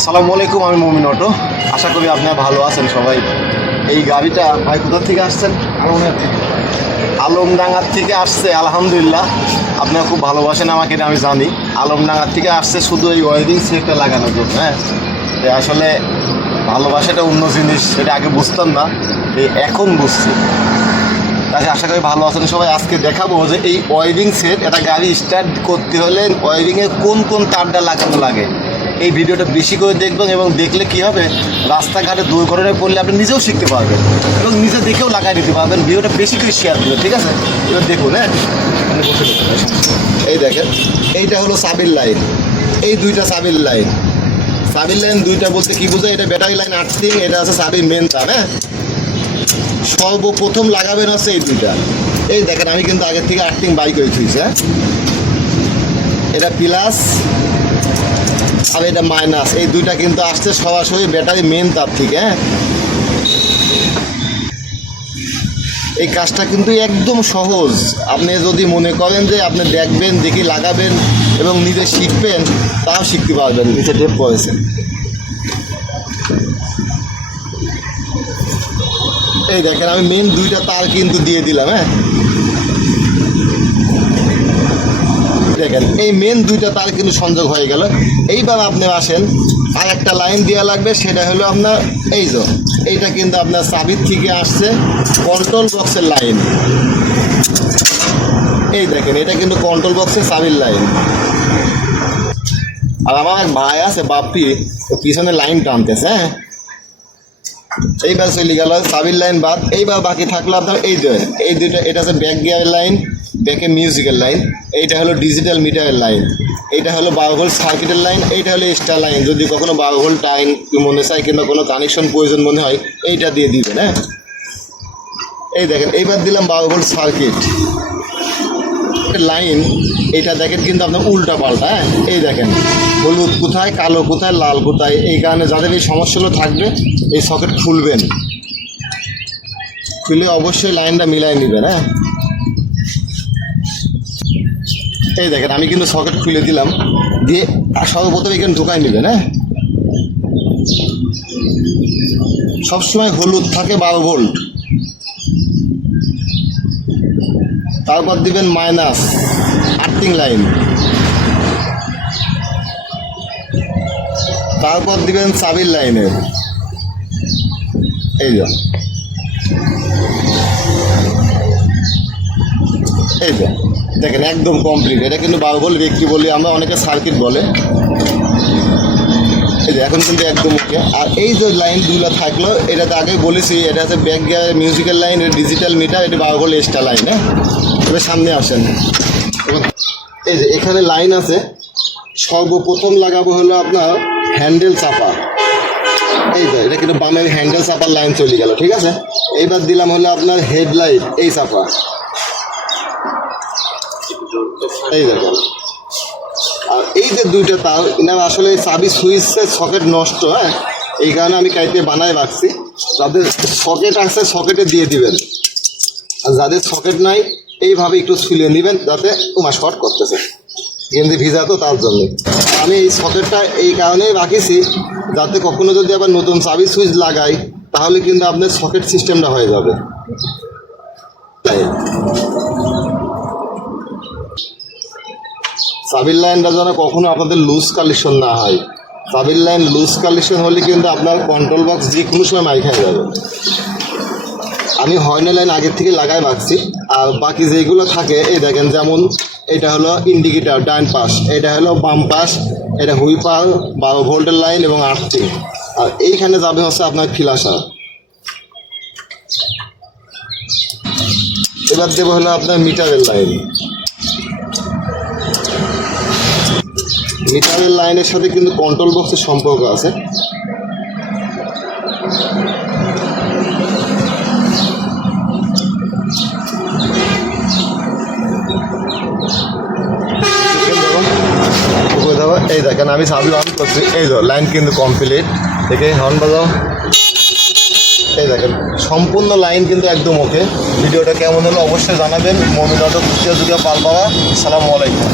আসসালামু আলাইকুম, আমি মুমিন অটো। আশা করি আপনারা ভালো আছেন সবাই। এই গাড়িটা ভাই কোথা থেকে আসছেন? আলমডাঙ্গার থেকে আসছে। আলহামদুলিল্লাহ, আপনারা খুব ভালোবাসেন আমাকে, এটা আমি জানি। আলমডাঙ্গার থেকে আসছে শুধু এই ওয়েল্ডিং সেটটা লাগানোর জন্য। হ্যাঁ, আসলে ভালোবাসাটা অন্য জিনিস, সেটা আগে বুঝতাম না, এখন বুঝছি। তাকে আশা করি ভালো আছেন সবাই। আজকে দেখাবো যে এই ওয়েল্ডিং সেট, একটা গাড়ি স্টার্ট করতে হলে ওয়েল্ডিংয়ে কোন কোন তারটা লাগানো লাগে। এই ভিডিওটা বেশি করে দেখবেন, এবং দেখলে কী হবে, রাস্তাঘাটে দুর্ঘটনায় পড়লে আপনি নিজেও শিখতে পারবেন এবং নিজে দেখেও লাগাই দিতে পারবেন। ভিডিওটা বেশি করে শেয়ার করবেন, ঠিক আছে? এবার দেখুন। হ্যাঁ, এই দেখেন, এইটা হলো সাবির লাইন। এই দুইটা সাবির লাইন। সাবির লাইন দুইটা বলতে কী বোঝায়? এটা ব্যাটারি লাইন আর্থিং, এটা আছে সাবির মেন তার। হ্যাঁ, সর্বপ্রথম লাগাবেন হচ্ছে এই দুইটা। এই দেখেন, আমি কিন্তু আগের থেকে আর্থিং বাই করে থুইছি। হ্যাঁ, এটা প্লাস আর এটা মাইনাস, এই দুইটা কিন্তু আসছে সরাসরি ব্যাটারি মেন তার থেকে। হ্যাঁ, এই কাজটা কিন্তু একদম সহজ। আপনি যদি মনে করেন যে আপনি দেখবেন, দেখি লাগাবেন এবং নিজে শিখবেন, তাও শিখতে পারবেন। নিচে টেপ পড়েছে। এই দেখেন, আমি মেন দুইটা তার কিন্তু দিয়ে দিলাম। হ্যাঁ, দেখেন, এই মেন দুইটা তার কিন্তু সংযোগ হয়ে গেল। এইবার আপনি আসেন, আর একটা লাইন দেওয়া লাগবে, সেটা হলো আপনার এই যে এইটা কিন্তু আপনার চাবির থেকে আসছে কন্ট্রোল বক্সের লাইন। এই দেখেন, এটা কিন্তু কন্ট্রোল বক্সের চাবির লাইন। আর আমার এক ভাই আছে বাপি, ও পিছনে লাইন টানতেছে। হ্যাঁ, এইবার চলে গেল চাবির লাইন বাদ। এইবার বাকি থাকলো আপনার এই দুইটা। এটা হচ্ছে ব্যাক গিয়ারের লাইন, ব্যাকে মিউজিকের লাইন। এইটা হলো ডিজিটাল মিটারের লাইন। এইটা হলো 12 ভোল্ট সার্কিটের লাইন। এইটা হলো এক্সট্রা লাইন, যদি কখনো 12 ভোল্ট টাইম মনে চায় কিংবা কোনো কানেকশন প্রয়োজন মনে হয়, এইটা দিয়ে দিবেন। হ্যাঁ, এই দেখেন, এইবার দিলাম 12 ভোল্ট সার্কিট লাইন। এইটা দেখেন কিন্তু আপনার উল্টা পাল্টা। হ্যাঁ, এই দেখেন, হলুদ কোথায়, কালো কোথায়, লাল কোথায়। এই কারণে যাদের এই সমস্যাগুলো থাকবে, এই সকেট খুলবেন, খুলে অবশ্যই লাইনটা মিলাই নেবেন। হ্যাঁ, এই দেখেন, আমি কিন্তু সকেট খুলে দিলাম, দিয়ে সর্বপ্রথম এখানে ঢুকাই নেবেন। হ্যাঁ, সবসময় হলুদ থাকে 12 ভোল্ট। তারপর দিবেন মাইনাস আর্থিং লাইন। তারপর দিবেন চাবির লাইনের। এই যে এই যে দেখেন, একদম কমপ্লিট। এটা কিন্তু 12 ভোল্ট ব্যক্তি বলি আমরা, অনেকে সার্কিট বলে। এই যে এখন কিন্তু একদম ওকে। আর এই যে লাইন দুগুলো থাকলো, এটাতে আগে বলেছি, এটা হচ্ছে ব্যাক গিয়ার মিউজিক্যাল লাইন, এটা ডিজিটাল মিটার, এটা 12 ভোল্ট এক্সট্রা লাইন। হ্যাঁ, এবার সামনে আসেন। এই যে এখানে লাইন আছে। সর্বপ্রথম লাগাবো হলো আপনার হ্যান্ডেল চাপা। এই যে এটা কিন্তু বামের হ্যান্ডেল চাপার লাইন চলে গেল, ঠিক আছে? এইবার দিলাম হলো আপনার হেডলাইট, এই চাপা। এই দেখেন, আর এই যে দুইটা তার, এনার আসলে এই চাবি সুইচের সকেট নষ্ট। হ্যাঁ, এই কারণে আমি কাইতে বানায় রাখছি। যাদের সকেট আছে সকেটে দিয়ে দিবেন, আর যাদের সকেট নাই এইভাবে একটু ছুলে নেবেন, যাতে তোমার শর্ট করতেছে, গেঞ্জি ভিজা তো তার জন্যে। আমি এই সকেটটা এই কারণেই রাখিছি, যাতে কখনো যদি আবার নতুন চাবি সুইচ লাগাই, তাহলে কিন্তু আপনার সকেট সিস্টেমটা হয়ে যাবে। চাবির লাইনটা যেন কখনো আপনাদের লুজ কালেকশন না হয়। চাবির লাইন লুজ কালেকশন হলে কিন্তু আপনার কন্ট্রোল বক্স যে কোনো সময় মাইক হয়ে যাবে। আমি হর্নের লাইন আগের থেকে লাগাই রাখছি। আর বাকি যেগুলো থাকে, এই দেখেন, যেমন এটা হলো ইন্ডিকেটার ডাইন পাশ, এটা হলো বাম পাশ, এটা হুইপার, 12 ভোল্টের লাইন এবং আর্থিং। আর এইখানে যাবে হচ্ছে আপনার ফ্ল্যাশার। এবার দেবো হলো আপনার মিটারের লাইন। মিটারের লাইনের সাথে কিন্তু কন্ট্রোল বক্সের সম্পর্ক আছে। এই দেখেন, আমি চাবি অন করছি। এই তো লাইন কিন্তু কমপ্লিট। দেখে হর্ন বাজাও। এই দেখেন, সম্পূর্ণ লাইন কিন্তু একদম ওকে। ভিডিওটা কেমন হলো অবশ্যই জানাবেন। মুমিন অটো কুষ্টিয়া যুগিয়া পালপাড়া। আসসালামু আলাইকুম।